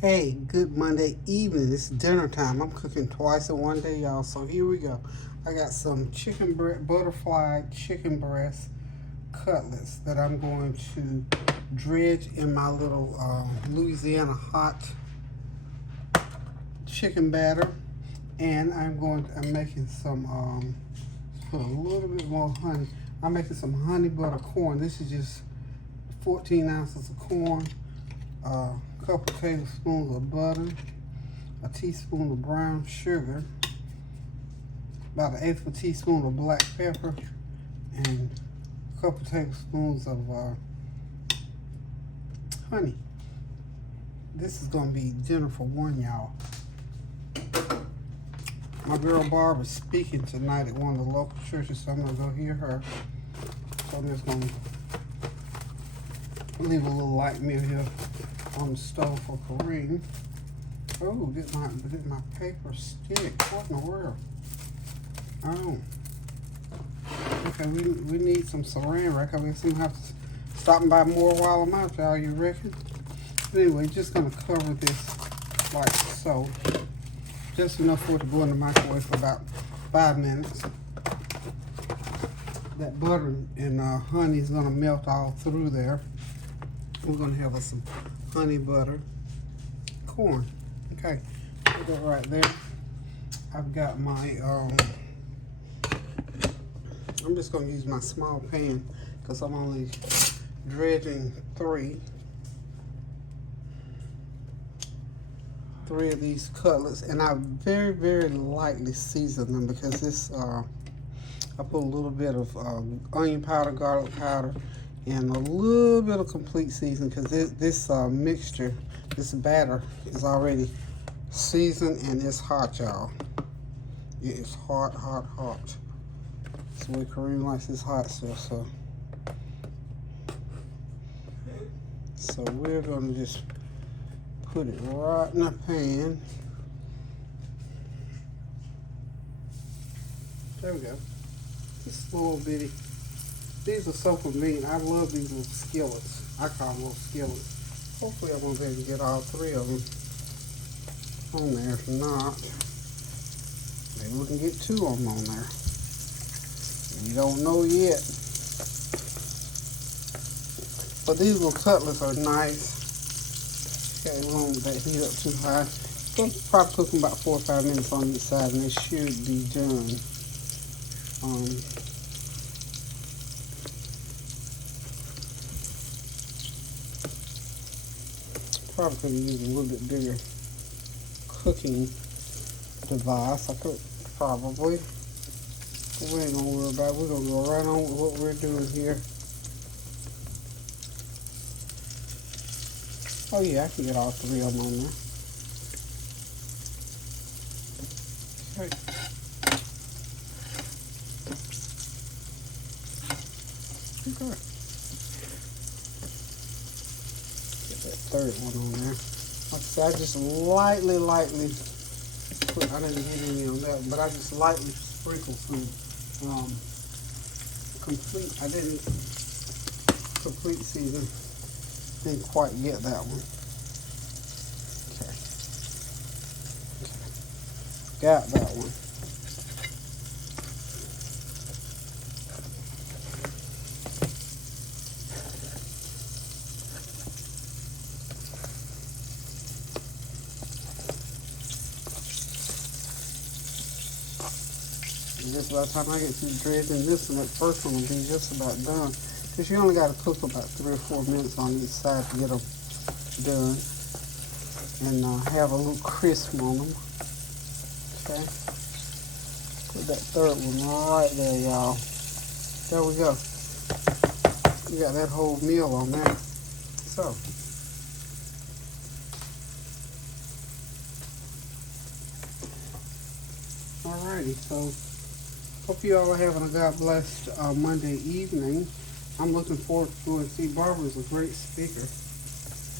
Hey, good Monday evening. It's dinner time. I'm cooking twice in one day, y'all. So here we go. I got some butterfly chicken breast cutlets that I'm going to dredge in my little Louisiana hot chicken batter. And I'm making some, put a little bit more honey. I'm making some honey butter corn. This is just 14 ounces of corn. A couple tablespoons of butter, a teaspoon of brown sugar, about 1/8 of a teaspoon of black pepper, and a couple tablespoons of honey. This is gonna be dinner for one, y'all. My girl Barb is speaking tonight at one of the local churches, so I'm gonna go hear her. So I'm just gonna leave a little light meal here on the stove for Kareem. Oh, did my paper stick? What in the world? Oh. Okay, we need some saran wrap. I guess I'm gonna have to stop and buy more while I'm out, y'all, you reckon? But anyway, just gonna cover this like so. Just enough for it to go in the microwave for about 5 minutes. That butter and honey is gonna melt all through there. We're gonna have some honey butter corn. Okay, put that right there. I've got my I'm just gonna use my small pan because I'm only dredging three of these cutlets, and I very lightly season them because this I put a little bit of onion powder, garlic powder, and a little bit of complete seasoning because this mixture, this batter is already seasoned and it's hot, y'all. It is hot. That's the way Kareem likes his hot stuff. So we're gonna just put it right in the pan. There we go. Just a little bitty. These are so convenient. I love these little skillets. I call them little skillets. Hopefully I'm gonna be able to get all 3 of them on there. If not, maybe we can get 2 of them on there. You don't know yet. But these little cutlets are nice. Okay, we won't let that heat up too high. We'll probably cook them about 4 or 5 minutes on each side, and they should be done. Probably could use a little bit bigger cooking device. I could probably. But we ain't gonna worry about it. We're gonna go right on with what we're doing here. Oh yeah, I can get all 3 of them on there. Okay. Okay. Get that 3rd one on there. Like I said, I just lightly put, I didn't get any on that, but I just lightly sprinkled some I didn't complete season. Didn't quite get that one. Okay. Got that one. And just by the time I get through dredging this one, that first one will be just about done. Because you only got to cook about 3 or 4 minutes on each side to get them done. And have a little crisp on them. Okay. Put that 3rd one right there, y'all. There we go. We got that whole meal on there. So. Alrighty, so hope you all are having a God blessed Monday evening. I'm looking forward to going to see Barbara is a great speaker.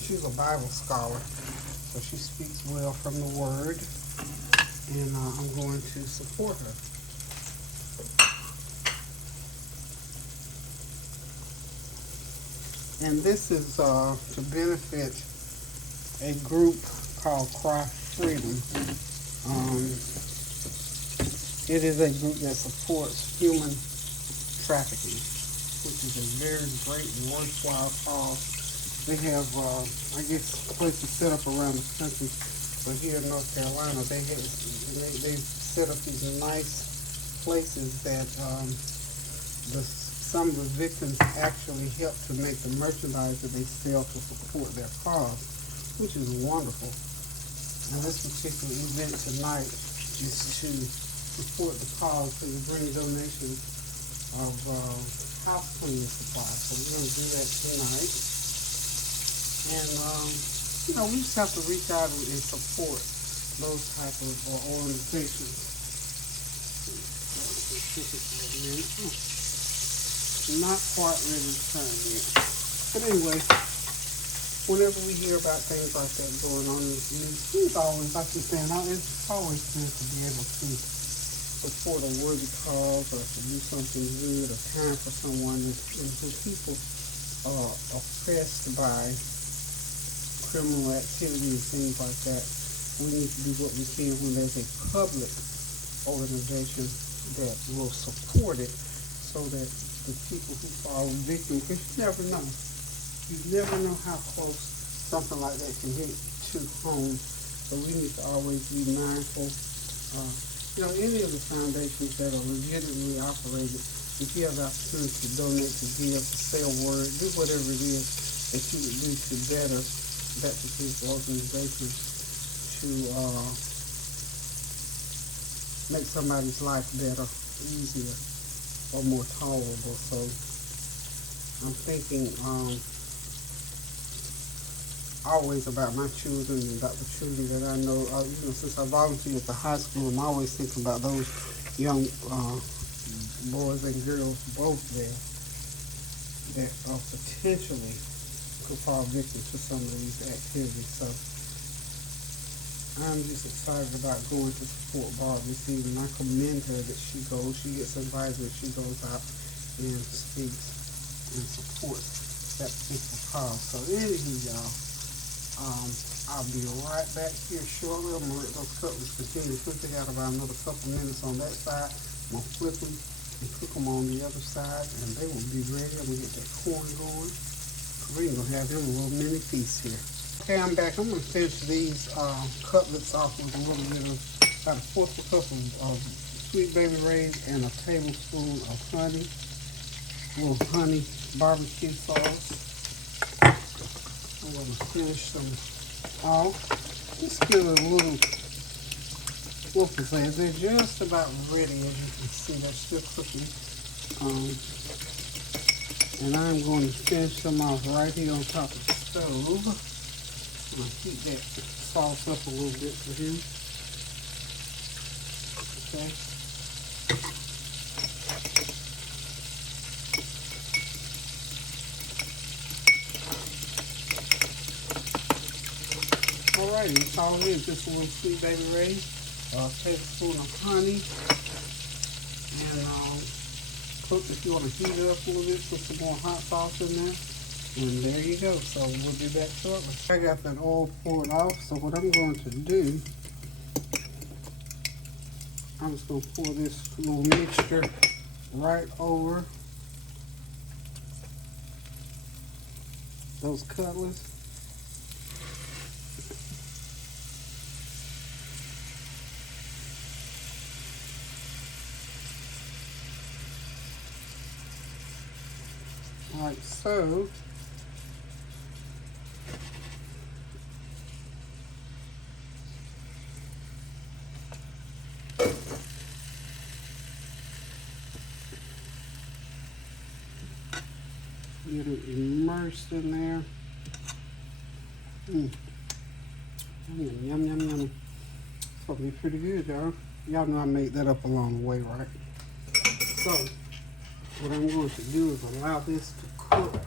She's a Bible scholar, so she speaks well from the Word, and I'm going to support her. And this is to benefit a group called Cry Freedom. It is a group that supports human trafficking, which is a very great and worthwhile cause. They have, I guess, places set up around the country, but here in North Carolina, they set up these nice places that some of the victims actually help to make the merchandise that they sell to support their cause, which is wonderful. And this particular event tonight is to support the cause, so we bring donations of house cleaning supplies. So we're going to do that tonight. And, you know, we just have to reach out and support those type of organizations. Not quite ready to turn yet. But anyway, whenever we hear about things like that going on in the news, it's always, like you're saying, it's always good to be able to support a worthy cause or to do something good or kind for someone. And when people are oppressed by criminal activity and things like that, we need to do what we can when there's a public organization that will support it, so that the people who fall victim, because you never know. You never know how close something like that can hit to home. So we need to always be mindful. You know, any of the foundations that are legitimately operated, if you have the opportunity to donate, to give, to say a word, do whatever it is that you would do to better that particular organization, to make somebody's life better, easier, or more tolerable. So I'm thinking always about my children and about the children that I know. You know, since I volunteer at the high school, I'm always thinking about those young boys and girls, both there, that potentially could fall victim to some of these activities. So I'm just excited about going to support Barb this evening. I commend her that she goes. She gets invited and she goes out and speaks and supports that particular cause. So anywho, y'all, I'll be right back here shortly. I'm going to let those cutlets continue to cook. They got about another couple minutes on that side. I'm going to flip them and cook them on the other side, and they will be ready. I'm going to get that corn going. We're going to have him a little mini piece here. Okay, I'm back. I'm going to finish these cutlets off with a little bit of about a fourth of a cup of sweet baby rays and a tablespoon of honey, a little honey barbecue sauce. I'm going to finish them off. Just give it a little pizzazz. They're just about ready, as you can see. They're still cooking. And I'm going to finish them off right here on top of the stove. I'm going to heat that sauce up a little bit for him. Okay. Alrighty, that's all it is. Just a little sweet baby rays, a tablespoon of honey, and cook if you want to heat it up a little bit, put some more hot sauce in there. And there you go. So we'll be back shortly. I got that oil poured off. So what I'm going to do, I'm just going to pour this little mixture right over those cutlets. Like so. Get it immersed in there. Yum, yum, yum, yum. It's gonna be pretty good, y'all. Y'all know I made that up along the way, right? So, what I'm going to do is allow this to cook.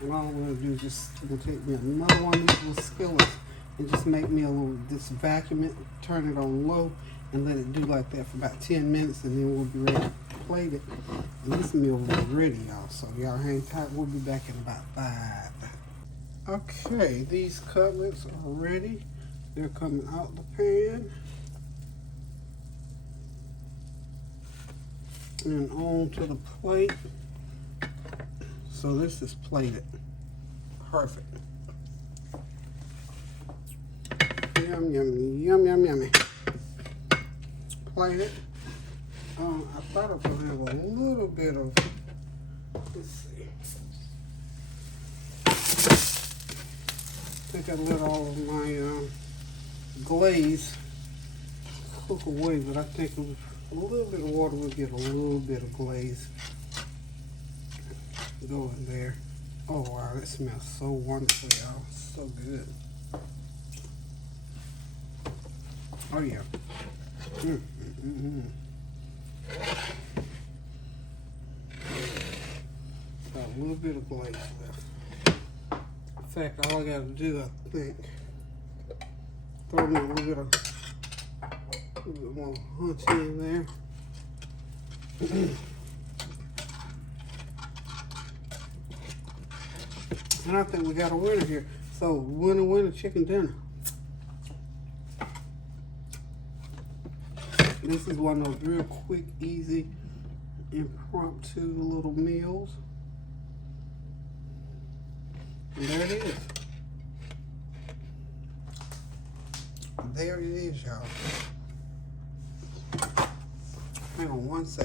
And all I'm going to do is just take me another one of these little skillets and just make me a little, just vacuum it, turn it on low, and let it do like that for about 10 minutes, and then we'll be ready plated. And this meal will be ready, y'all. So y'all hang tight. We'll be back in about 5. Okay, these cutlets are ready. They're coming out the pan. And onto the plate. So this is plated. Perfect. Yum, yum, yum, yum, yummy. Plated. I thought I was going to have a little bit of, let's see. I think I let all of my glaze cook away, but I think a little bit of water will get a little bit of glaze going there. Oh wow, that smells so wonderful, y'all. So good. Oh yeah. Got a little bit of glaze left. In fact, all I gotta do, I think, throw me a little bit more honey in there. And I think we got a winner here. So, winner, chicken dinner. This is one of those real quick, easy, impromptu little meals. And there it is. There it is, y'all. Hang on one second.